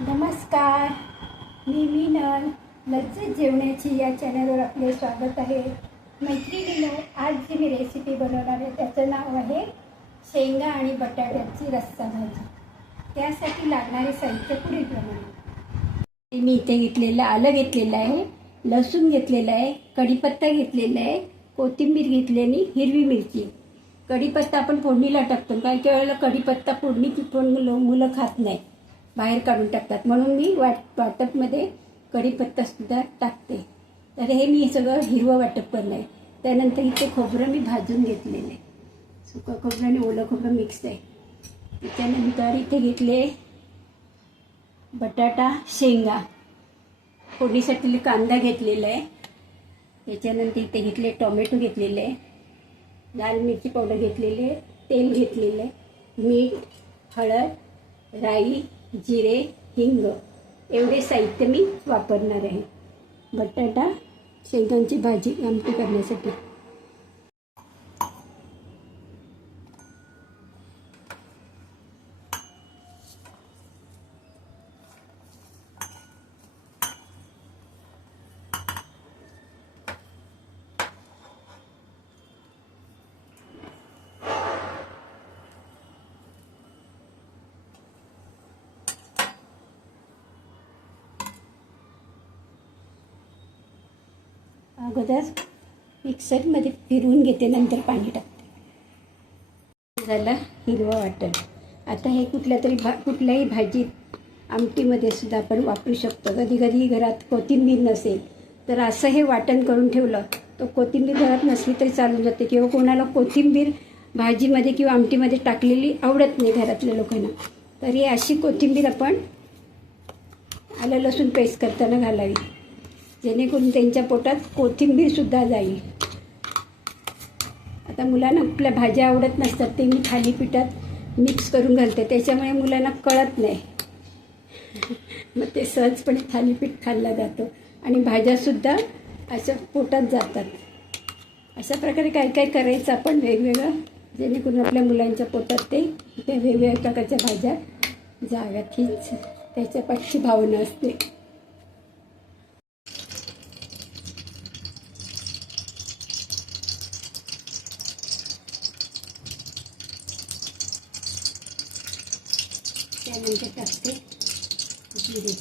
नमस्कार मी मीनल. लज्जत जेवणाची या चॅनलवर आपले स्वागत आहे. मैत्रिणीनं आज जी मी रेसिपी बनवणार आहे त्याचं नाव आहे शेंगा आणि बटाट्याची रस्सा भाजी त्यासाठी लागणारे साहित्य पुढीलप्रमाणे. मी इथे घेतलेलं आलं घेतलेलं आहे लसूण घेतलेलं आहे कढीपत्ता घेतलेला आहे कोथिंबीर घेतलेली हिरवी मिरची. कढीपत्ता आपण फोडणीला टाकतो काही काही वेळेला कढीपत्ता फोडणी पण मुलं खात नाही. बाहेर काढून टाकतात. म्हणून मी वाट वाटपमध्ये कढीपत्तासुद्धा टाकते. तर हे मी सगळं हिरवं वाटप करलं आहे त्यानंतर इथे खोबरं मी भाजून घेतलेलं आहे. सुकं खोबरं आणि ओलं खोबरं मिक्स आहे. त्याच्यानंतर इथे घेतले बटाटा शेंगा. फोडणीसाठी कांदा घेतलेला आहे. त्याच्यानंतर इथे घेतले टोमॅटो घेतलेले आहे. लाल मिरची पावडर घेतलेली आहे. तेल घेतलेलं आहे. मीठ हळद राई जिरे हिंग एवढे साहित्य मी वापरणार आहे. बटाटा शेंगांची भाजी आमटी करण्यासाठी. अगोदर मिक्सरमध्ये फिरवून घेते नंतर पाणी टाकते. झालं हिरवं वाटण. आता हे कुठल्या तरी भा कुठल्याही भाजीत आमटीमध्ये सुद्धा आपण वापरू शकतो. कधी कधी घरात कोथिंबीर नसेल तर असं हे वाटण करून ठेवलं तर कोथिंबीर घरात नसली तरी चालून जाते. किंवा कोणाला कोथिंबीर भाजीमध्ये किंवा आमटीमध्ये टाकलेली आवडत नाही घरातल्या लोकांना तर ही अशी कोथिंबीर आपण आलं लसूण पेस्ट करताना घालावी. जेणेकरून त्यांच्या पोटात कोथिंबीरसुद्धा जाईल. आता मुलांना आपल्या भाज्या आवडत नसतात ते मी थालीपीठात मिक्स करून घालते. त्याच्यामुळे मुलांना कळत नाही. मग ते सहजपणे थालीपीठ खाल्ला जातो. आणि भाज्यासुद्धा अशा पोटात जातात. अशा प्रकारे काय काय करायचं आपण वेगवेगळं जेणेकरून आपल्या मुलांच्या पोटात ते त्या वेगवेगळ्या प्रकारच्या भाज्या जाव्यात. हीच त्याच्या पाठची भावना असते त्यानंतर टाकते जिरे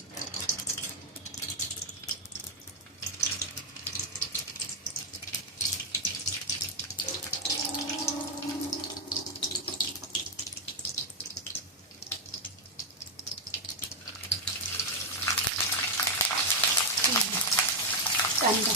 कांदा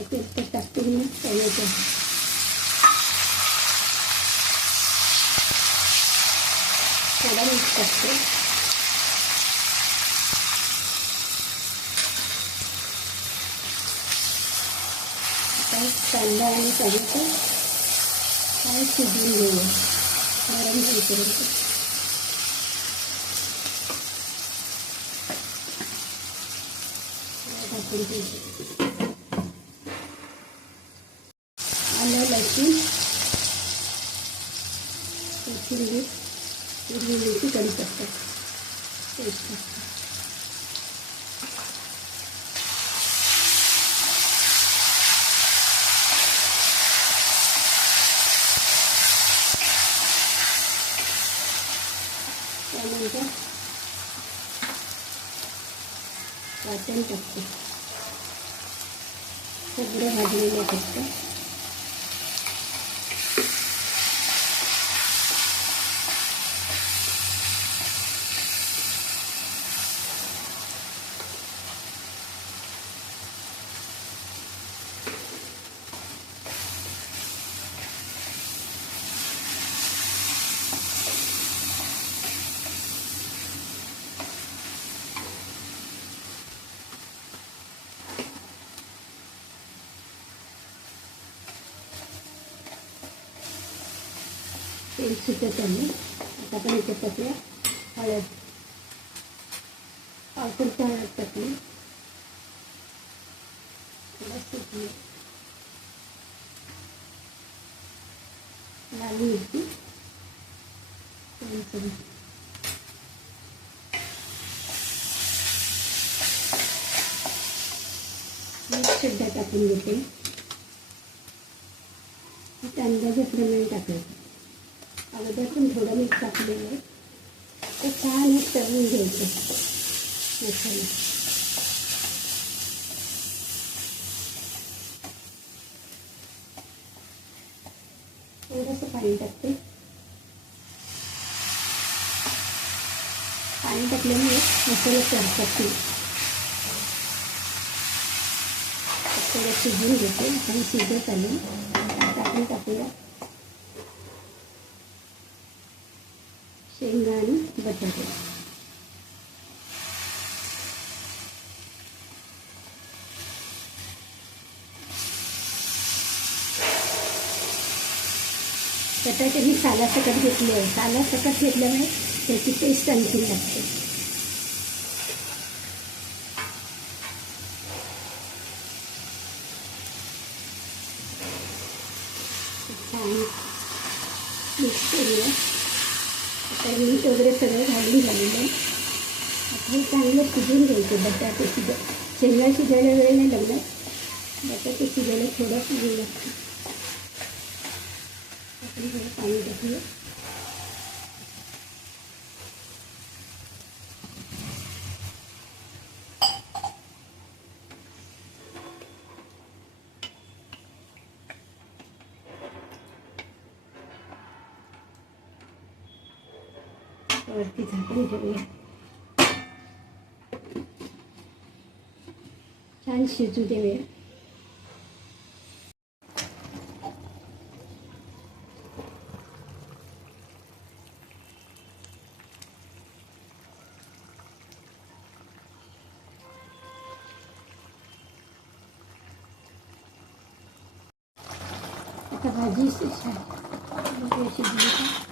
त्याच्यात टाकते मी तव्याच्या थोडा मिक्स टाकते आता कांदा आणि टोमॅटो काय शिजवून घेऊया नरम होईपर्यंत झाकून ठेवते आलं लसूण कोथिंबीर हिरवी मिरची कढीपत्ता पेस्ट त्यानंतर वाटण टाकते खोबरं भाजलेलं फक्त तेल सुटत आले आता पण इथे टाकूया. हळद. पावसाची हळद टाकली थोडं सुटली लाल मिरची. सुद्धा टाकून घेते. अंदाजे प्रमाणे टाकायचं. अगोदर पण थोडं मीठ टाकलेलं. आहे ते छान हे तळून घ्यायचं. मसाला. थोडंसं पाणी टाकते. पाणी टाकल्यामुळे मसाला चढतात नाही थोडं शिजवून घेते. आपण शिजत आले टाकून टाकूया शेंगा आणि बटाटे. बटाटे मी सालासकट घेतली आहे. सालासकट घेतल्यामुळे त्याची टेस्ट आणखी लागते छान मिक्स करूया आता मीठ वगैरे सगळं घालून झालेलं आहे. आता हे चांगलं शिजून घ्यायचं बटाटे शिज शेंगा शिजायला वेळ नाही लागणार. बटाटे शिजायला थोडं वेळ लागतं. आपण थोडं पाणी टाकूया. वरती झाकून ठेवूया. छान शिजू देऊया. आता भाजी शिजली शिजली का?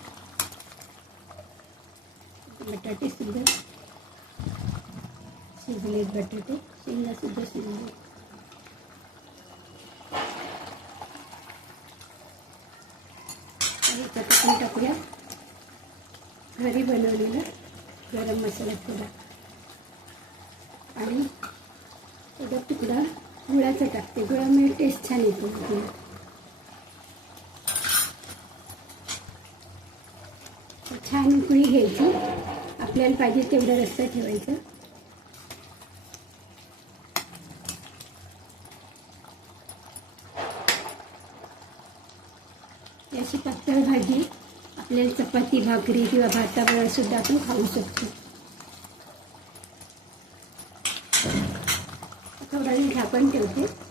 बटाटे सुद्धा शिजलेत बटाटे. शेंगा सुद्धा शिजले. याच्यात आपण टाकूया घरी बनवलेला गरम मसाला थोडा आणि थोडा तुकडा गुळाचा टाकते. गुळामुळे म्हणजे टेस्ट छान येतो छान उकळी घ्यायची. आपल्याला पाहिजे तेवढा रस्सा ठेवायचा. अशी पातळ भाजी आपल्याला चपाती भाकरी किंवा भाताबरोबर सुद्धा आपण खाऊ शकतो. थोडा वेळ झाकण ठेवते.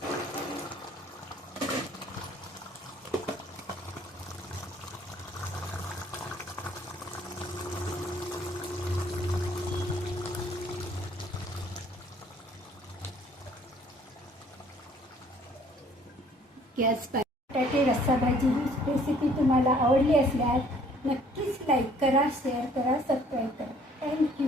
गॅस बटाटे रस्सा भाजी ही रेसिपी तुम्हाला आवडली असल्यास नक्कीच लाईक करा शेअर करा सबस्क्राईब करा. थँक्यू